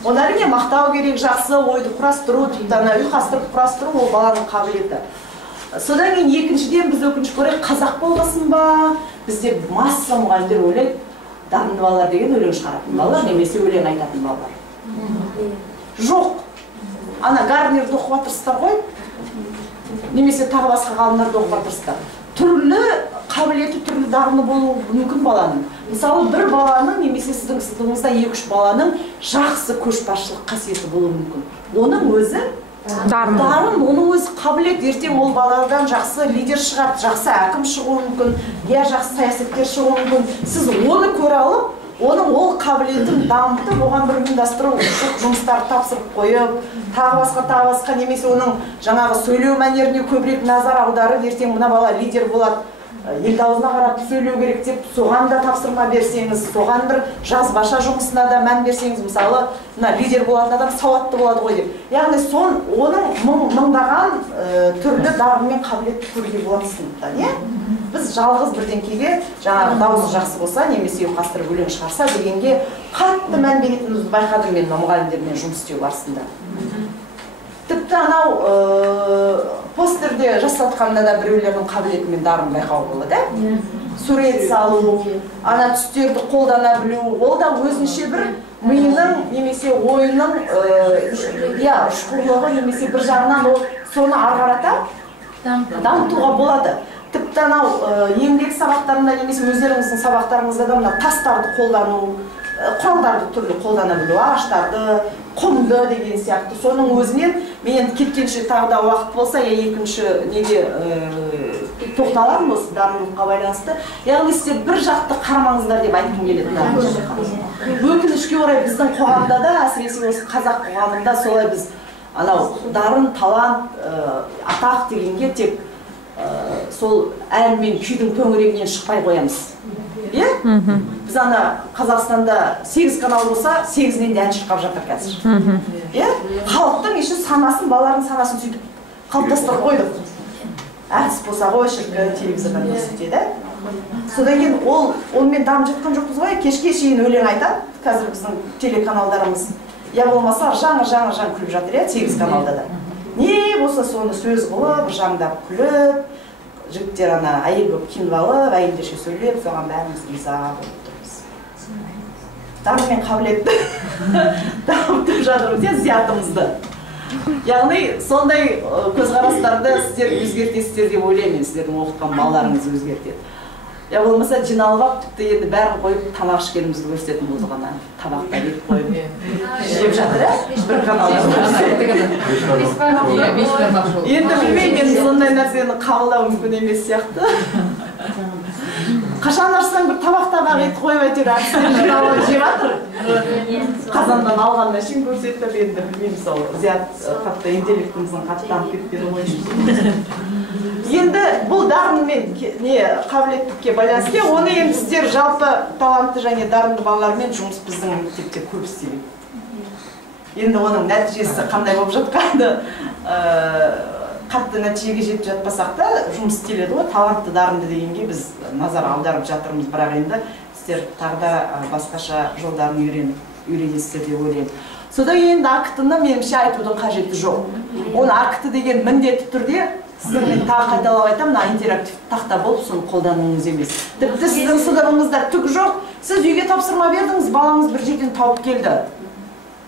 Оны әрине мақтау керек, жақсы ойды құрастыру, үй құрастыру ол баланың қабілеті. Содан кейін екіншіден біз өкінішке орай қазақ болғасын ба, бізде масса мұғалімдер ойлайды, дарынды балалар деген өлең шығаратын балалар, немесе өлең айтатын балалар. Жоқ. Ана Гарнерді оқып отырсыздар ғой, немесе тағы басқа ғалымдарды оқып отырсыздар. Түрлі қабілеті, түрлі дарыны болуы мүмкін баланың. Мысалы, бір баланың, немесе сіздің сыныптарыңызда 2-3 баланың жақсы көшбасшылық қасиеті болуы мүмкін. Оның өзі дарын, оның өзі қабілет. Ертең ол баладан жақсы лидер шығады, жақсы әкім шығуы мүмкін, я жақсы саясаткер шығуы мүмкін. Сіз оны көре алып, оның ол қабілетін дамытып, оған бір ұйымдастыру жұмыстарды тапсырып қойып, тағы басқа, немесе оның жаңағы сөйлеу мәнеріне көбірек назар аударып, ертең мына бала лидер болады, ел аузына қарап сөйлеу керек деп, соған да тапсырма берсеңіз, соған бір жазбаша жұмысына да мән берсеңіз, мысалы, лидер болатын адам сауатты болады ғой деп. Яғни оның мыңдаған түрлі дарын мен қабілетті көруге болады сыныпта, не? Біз жалғыз бірдеңкеге, жаңағы дауысы жақсы болса, немесе ұйқастырып өлең шығарса дегенге қатты мән беретінімізді байқадым мен мұғалімдермен жұмыс істеу барысында. Тіпті анау постерде жасатқанда да біреулердің қабілеті мен дарын байқау болады, сурет салу, ана түстерді қолдана білу, ол да өзінше бір миының немесе ойының ұшқырлығы немесе бір жағынан соны арғарата дамытуға болады. Тіпті анау еңбек сабақтарында немесе өздеріңіздің сабақтарыңызда да мына тастарды қолдану, құралдарды түрлі қолдана білу, ағаштарды, құмды деген сияқты. Соның өзінен мен кеткенше тағы да уақыт болса, екінші неге тоқталармын осы дарындылыққа байланысты. Яғни сіздер бір жақты қарамаңыздар деп айтқым келеді. Өкінішке орай біздің қоғамда да, әсіресе осы қазақ қоғамында солай біз анау дарын, талант, атақ дегенге тек сол ән мен күйдің төңірегінен шықпай қоямыз. Біз ана Қазақстанда 8 канал болса, 8-нен де ән шырқап жатыр қазір. Халықтың еще санасын, балалардың санасын сөйтіп қалыптастырып қойдық. Әртіс болса ғой, шіркі телевизордан көрсетеді. Содан кейін онымен дамып жатқан жоқпыз ғой, кешке шейін өлең айтады, қазір біздің телеканалдарымыз. Я болмаса жаңа күліп жатыр, 8 каналда да. Не болса соны сөз қылып, жаңдап күліп, жігіттер ана әйел болып киініп алып, әйелдерше сөйлеп, соған бәріміз риза болып тұрмыз. Дарын мен қабілетті дамытып жатырмыз, зиятымызды. Яғни сондай көзқарастарды сіздер өзгертесіздер деп ойлаймын, сіздердің оқытқан балаларыңыз өзгертеді. Я болмаса жиналып алып, тіпті енді бәрін қойып тамақ ішкенімізді көрсететін болдық, ана табақта ет қойып жеп жатыр, бір каналда. Енді білмеймін, сондай нәрсені қабылдау мүмкін емес сияқты. Қашан ашсаң бір табақ ет қойып әйтеуір әрсен жиналып жеп жатыр. Қазандан алғаннан шейін көрсетіп, енді білмеймін, сол зият қатты интеллектіміздің қатты дамып кеткені ғой. Енді бұл дарын мен қабілеттікке байланысты, оны енді сіздер жалпы талантты және дарынды балалармен жұмыс біздің мектепте көп істейді. Енді оның нәтижесі қандай болып жатқанды қатты нәтижеге жетіп жатпасақ та жұмыс істеледі ғой, талантты дарынды дегенге біз назар аударып жатырмыз, бірақ енді сіздер тағы да басқаша жолдарын үйренесіздер деп ойлаймын. Содан енді актыны меніңше айтудың қажеті жоқ. Оны акты деген міндетті түрде сіздермен тағы қайталап айтамын, интерактив тақта болып соны қолдануыңыз емес. Тіпті сіздің сыныбыңызда түк жоқ, сіз үйге тапсырма бердіңіз, балаңыз бір жерден тауып келді,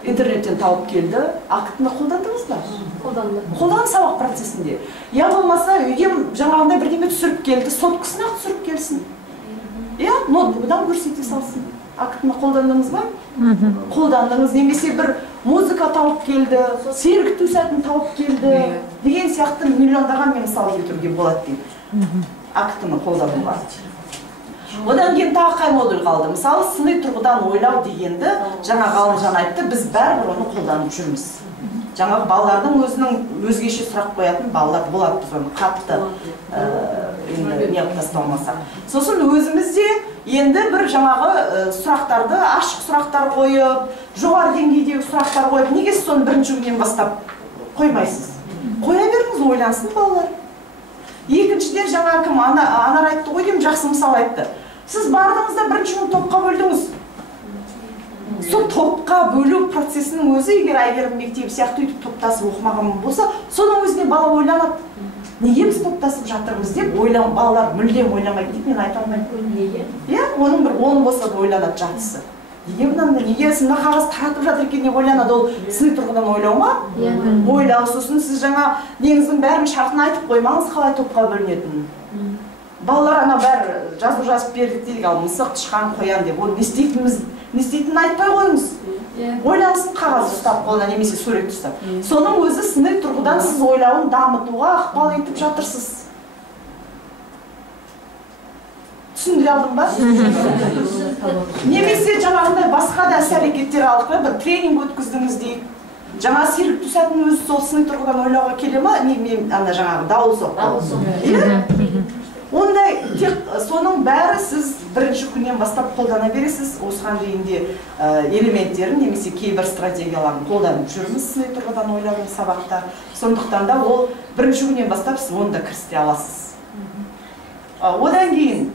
интернеттен тауып келді, актыны қолдандыңыз ба? Қолданды сабақ процесінде. Я болмаса үйге жаңағындай бірдеме түсіріп келді, соткасын ақ түсіріп келсін. Ноутбуктан көрсете салсын. Актыны қолдандыңыз ба? Қолдандыңыз, немесе бір музыка тауып келді, сергіту сәтін тауып келді деген сияқты миллиондаған мен мысал келтіруге болады деймін. Актыны қолдануға. Одан кейін тағы қай модуль қалды? Мысалы, сыни тұрғыдан ойлау дегенді жаңа Ғалымжан айтты, біз бәрібір оны қолданып жүрміз. Жаңағы балалардың өзінің өзгеше сұрақ қоятын балалар болады, біз оны қатты неғып тастамасақ. Сосын өзімізде енді бір жаңағы сұрақтарды, ашық сұрақтар қойып, жоғары деңгейдегі сұрақтар қойып, неге сіз соны бірінші күннен бастап қоймайсыз? Қоя беріңіз, ойлансын балалар. Екіншіден жаңа кім Анар айтты ғой деймін, жақсы мысал айтты. Сіз бардыңызда бірінші күн топқа бөлдіңіз. Сол топқа бөлу процесі процесінің өзі, егер Айгерім мектебі сияқты үйтіп топтасып оқымаған болса, соның өзіне бала ойланады. Неге біз топтасып жатырмыз деп балалар мүлдем ойламайды деп мен айта алмаймын. Неге? Иә, оның бір 10 болса да ойланады жартысы. Неге мынандай, неге мына қағаз таратып жатыр екен деп ойланады, ол сыни тұрғыдан ойлау ма? Ойлау, сосын сіз жаңа неңіздің бәрін шартын айтып қоймаңыз қалай топқа бөлінетінін. Балалар ана бәрі жазып бердік дейік, ал мысық, тышқан, қоян деп, оны не істейтінін айтпай қойыңыз. Ойлансын қағаз ұстап қолына немесе сурет ұстап. Соның өзі сыни тұрғыдан сіз ойлауын дамытуға ықпал етіп жатырсыз. Түсіндіре алдым ба? Немесе жаңағындай басқа да іс-әрекеттер алдық, бір тренинг өткіздіңіз дейік. Жаңа серік түсатын өзі сол сыни тұрғыдан ойлауға келе ма? Мен жаңағы дауыл соқты. Ондай тек соның бәрі сіз бірінші күннен бастап қолдана бересіз. Осыған дейінде элементтерін немесе кейбір стратегияларын қолданып жүрміз сыни тұрғыдан ойлаудың сабақта. Сондықтан да ол бірінші күннен бастап сіз оны да кірісте аласыз. Одан кейін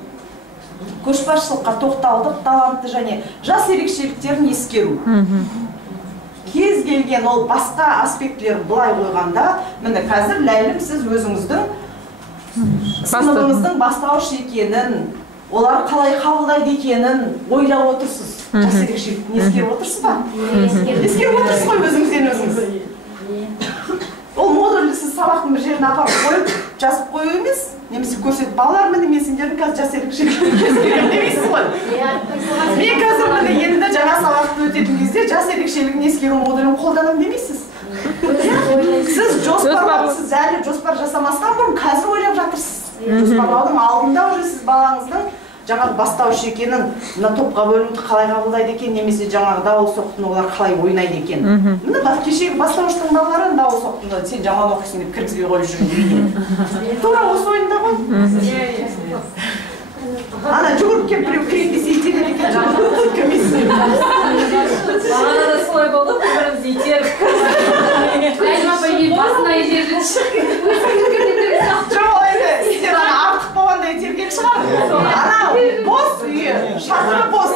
көшбасшылыққа тоқталдық, талантты және жас ерекшеліктерін ескеру. Кез келген ол басқа аспектілерін былай қойғанда, міне қазір Ләйлім сіз өзіңіздің сыныбыңыздың бастауыш екенін, олар қалай қабылдайды екенін ойлап отырсыз. Жас ерекшеліктерін ескеріп отырсыз ба? Ескеріп отырсыз ғой өзіңізден өзіңіз. Ол модульді сіз сабақтың бір жеріне апарып қойып, жазып қою емес, немесе көрсетіп, балалар міне мен сендердің қазір жас ерекшеліктерін ескеремін демейсіз ғой. Мен қазір міне енді жаңа сабақты өтетін кезде жас ерекшелігін ескеру модулін қолданамын демейсіз. Сіз сіз әлі жоспар жасамастан бұрын қазір ойлап жатырсыз. Жоспарлаудың алдында уже сіз балаңыздың жаңағы бастауыш екенін, мына топқа бөлінуді қалай қабылдайды екен, немесе жаңағы дауыл соқтыны олар қалай ойнайды екен. Міне кешегі бастауыштың балалары дауыл соқтыны сен жаман оқисың деп кіргізбей қойып жүрген. Тура осы ойында ғой. Ана жүгіріп келіп біреу кірейін десе итереді екен, жаңағы кірмейсің. Бағана да солай болды, біріміз итеріп. Ләйлім апа басына итерді. Жоқ енді, сіздер артық болғанда итерген шығар. Ана бос үйі, шатыры бос.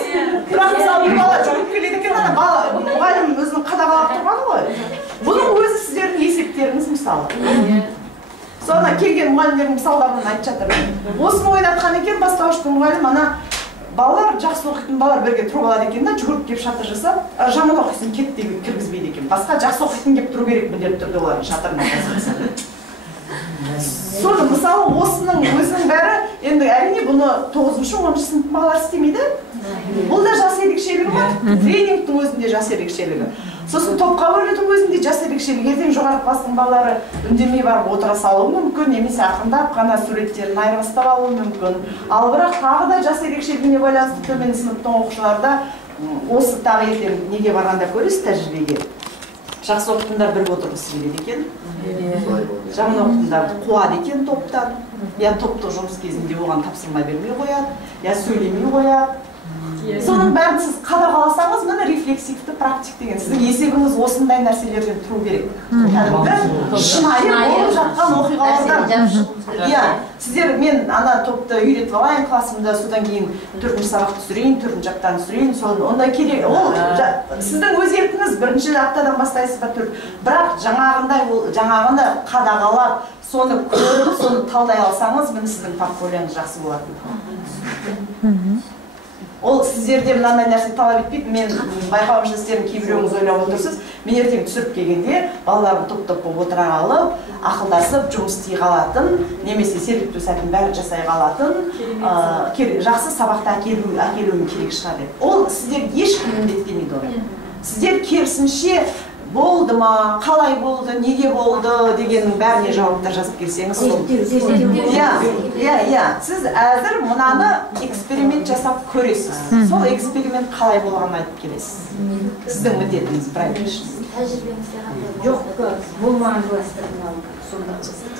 Бірақ мысалы бір бала жүгіріп келеді екен, ана мұғалім өзінің қадағалап тұрғаны ғой. Бұның өзі сіздердің есептеріңіз мысалы. Соны келген мұғалімдердің мысалдарын айтып жатыр. Осыны ойнатқан екен бастауыштың мұғалім, ана балалар жақсы оқитын балалар бірге тұрып алады екен да, жүгіріп келіп шатыр жасап, жаман оқисың кет деп кіргізбейді екен. Басқа жақсы оқитын келіп тұру керек міндетті түрде олардың шатырына. Соны мысалы осының өзінің бәрі, енді әрине бұны 9-10 сынып балалар істемейді. Бұл да жас ерекшелігі ма? Тренингтің өзінде жас ерекшелігі. Сосын топқа бөлудің өзінде жас ерекшелігі. Ертең жоғары кластың балалары үндемей барып отыра салуы мүмкін, немесе ақырындап қана суреттерін айырбастап алуы мүмкін. Ал бірақ тағы да жас ерекшелігіне байланысты төмен сыныптың оқушыларда осы тағы ертең неге барғанда көресіз тәжірибеге. Жақсы оқитындар бір отырғысы келеді екен. Жаман оқитындарды қуады екен топтан. Я топтық жұмыс кезінде оған тапсырма бермей қояды, я сөйлемей қояды. Соның бәрін сіз қадағаласаңыз, міне рефлексивті практик деген. Сіздің есебіңіз осындай нәрселерден тұру керек. Кәдімгі шынайы болып жатқан оқиғалардан. Сіздер мен ана топты үйретіп алайын классымда, содан кейін 4-ші сабақты сүрейін, 4-ші аптаны сүрейін, онда керек. Ол сіздің өз еркіңіз бірінші аптадан бастайсыз ба 4. Бірақ жаңағында қадағалап, соны көріп, соны талдай алсаңыз, міне сіздің портфолионыз жақсы болады. Ол сіздерде мынандай нәрсе талап етпейді. Мен байқауымша сіздердің кейбіреуіңіз ойлап отырсыз. Мен ертең түсіріп келгенде балаларын топ-топ болып отыра алып, ақылдасып жұмыс істей қалатын, немесе сергіп сәтін бәрі жасай қалатын, жақсы сабақты әкелуім керек шығар деп. Ол сіздер ешкім міндеттемейді оны. Сіздер керісінше болды ма, қалай болды, неге болды дегеннің бәріне жауаптар жазып келсеңіз сол. Сіз әзір мұнаны эксперимент жасап көресіз. Сол эксперимент қалай болғанын айтып келесіз. Сіздің міндетіңіз бір ай ішінде. Жоқ, болмаған кластардың алдында.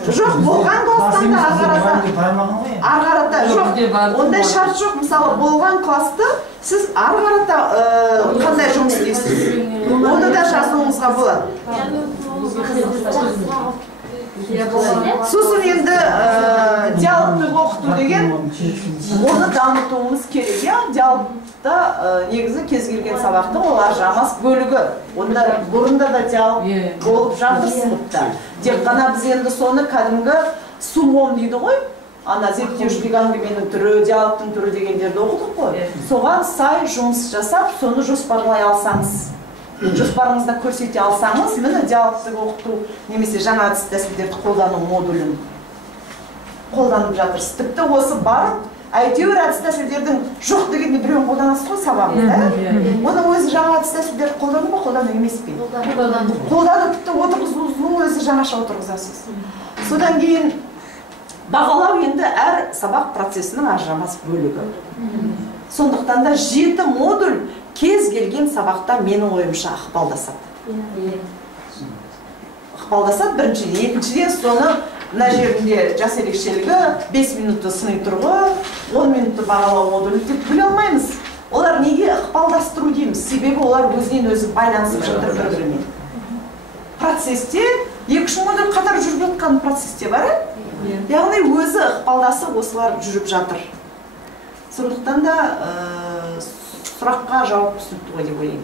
Жоқ, болған кластан да арғарата жоқ. Ондай шарт жоқ. Мысалы, болған класты сіз арғарата қандай жұмыс істейсіз? Оны да жазуыңызға болады. Сосын енді диалогты оқыту деген оны дамытуымыз керек. Диалог да негізі кез келген сабақтың ол ажырамас бөлігі. Онда бұрында да диалог болып жатыр сыныпта. Тек қана біз енді соны кәдімгі сумом дейді ғой. Ана зерттеушілік әңгіменің түрі, диалогтың түрі дегендерді оқыдық қой. Соған сай жұмыс жасап, соны жоспарлай алсаңыз, жоспарыңызда көрсете алсаңыз, міне диалогты оқыту немесе жаңа әдіс тәсілдерді қолдану модулін қолданып жатырсыз. Тіпті осы барып, әйтеуір әдіс тәсілдердің жоқ дегенде біреуін қолданасыз ғой сабағыңызда. Оның өзі жаңа әдіс тәсілдерді қолдану ма, қолдану емес пе? Қолдану, тіпті отырғызуын өзі жаңаша отырғызасыз. Содан кейін бағалау енді әр сабақ процесінің ажырамас бөлігі. Сондықтан да 7 модуль кез келген сабақта менің ойымша ықпалдасады. Ықпалдасады біріншіден, екіншіден соны мына жерінде жас ерекшелігі 5 минутты сыни тұрғы, 10 минутты бағалау модулі деп бөле алмаймыз. Олар неге ықпалдастыру дейміз? Себебі олар өзінен өзі байланысып жатыр бір-бірімен. Процесте 2-3 модуль қатар жүріп жатқан процесте бар. Яғни өзі ықпалдасып осылар жүріп жатыр. Сондықтан да сұраққа жауап түсінікті ғой деп ойлаймын.